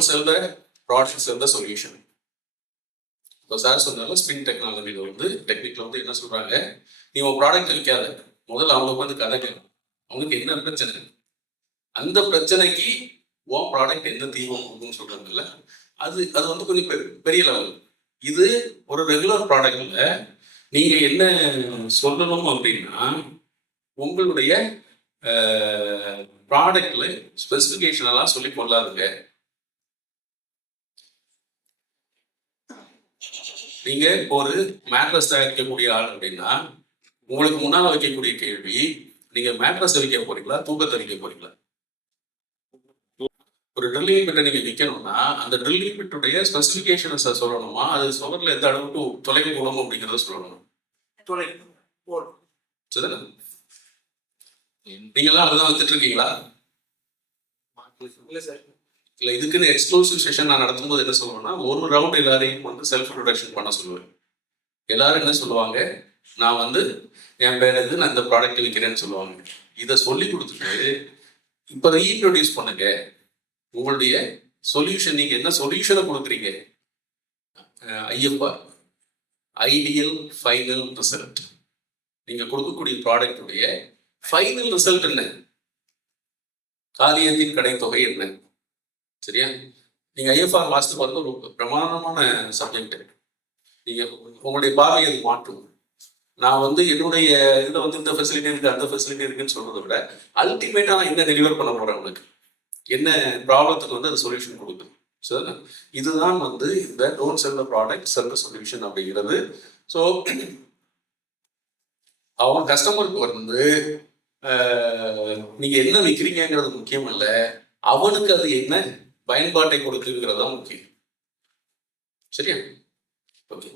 Don't sell the product, sell the solution. இப்போ sir சொன்னாலும் spin டெக்னாலஜியில் வந்து டெக்னிக்கில் வந்து என்ன சொல்கிறாங்க, நீ உன் ப்ராடக்ட் விற்காத, முதல்ல அவங்களுக்கு வந்து கதை கேட்கும், அவங்களுக்கு என்ன பிரச்சனை, அந்த பிரச்சனைக்கு உன் ப்ராடக்ட் என்ன தீர்வு கொடுக்குன்னு சொல்கிறாங்கல்ல, அது அது வந்து கொஞ்சம் பெரிய லெவல். இது ஒரு ரெகுலர் ப்ராடக்ட்ல நீங்கள் என்ன சொல்லணும் அப்படின்னா, உங்களுடைய ப்ராடக்ட்ல ஸ்பெசிஃபிகேஷன் எல்லாம் சொல்லி கொள்ளாதுங்க. நீங்க ஒரு மேட்ரஸ் தயாரிக்கக்கூடிய ஆள் அப்படின்னா, உங்களுக்கு முன்னால வைக்கக்கூடிய கேள்வி, நீங்க மேட்ரஸ் வைக்க போறீங்களா, தூக்கத்தை வைக்க போறீங்களா? ஒரு ட்ரில்லிங் பிட்டை நீங்க விற்கணும்னா அந்த ட்ரில்லிங் பிட்டுடைய ஸ்பெசிஃபிகேஷன்ஸ் சொல்லணுமா, அது சுவரில் எந்த அளவுக்கு தொலைவு போகணும் அப்படிங்கிறத சொல்லணும். சரிதானே? நீங்களாம் அதுதான் வந்துட்டு இருக்கீங்களா? இல்லை சார். இல்லை, இதுக்குன்னு எக்ஸ்க்ளூசிவ் செஷன் நான் நடத்தும்போது என்ன சொல்லுவேன்னா, ஒரு ரவுண்ட் எல்லாரையும் வந்து செல்ஃப் இன்ட்ரோடக்ஷன் பண்ண சொல்லுவேன். எல்லாரும் என்ன சொல்லுவாங்க, நான் வந்து என் பேர் இது, நான் இந்த ப்ராடக்ட் விற்கிறேன்னு சொல்லுவாங்க. இதை சொல்லி கொடுத்துட்டு இப்போ ரீஇன்ட்ரோடியூஸ் பண்ணுங்க உங்களுடைய சொல்யூஷன். நீங்க என்ன சொல்யூஷனை கொடுக்குறீங்க? IFR, ideal final result. நீங்க கொடுக்கக்கூடிய ப்ராடக்டுடைய ஃபைனல் ரிசல்ட் என்ன, காரியத்தின் கடைத்தொகை என்ன? சரியா? நீங்க ஐஎஃப்ஆர் லாஸ்ட் பார்த்து ஒரு பிரமாணமான சப்ஜெக்ட். நீங்க உங்களுடைய பார்வையை அது மாற்றும். நான் வந்து என்னுடைய இதில் வந்து இந்த ஃபெசிலிட்டி இருக்கு, அந்த ஃபெசிலிட்டி இருக்குன்னு சொல்றதை விட அல்டிமேட்டா நான் என்ன டெலிவர் பண்ண போறேன், உங்களுக்கு என்ன ப்ராப்ளத்துக்கு வந்து அது சொல்யூஷன் கொடுக்குது. சரி, இதுதான் வந்து இந்த don't sell the product, sell the solution அப்படிங்கிறது. ஸோ அவங்க கஸ்டமருக்கு வந்து நீங்க என்ன விற்கிறீங்கிறது முக்கியம் இல்லை, அவனுக்கு அது என்ன பயன்பாட்டை கொடுக்குங்கிறது தான் முக்கியம். சரியா? ஓகே.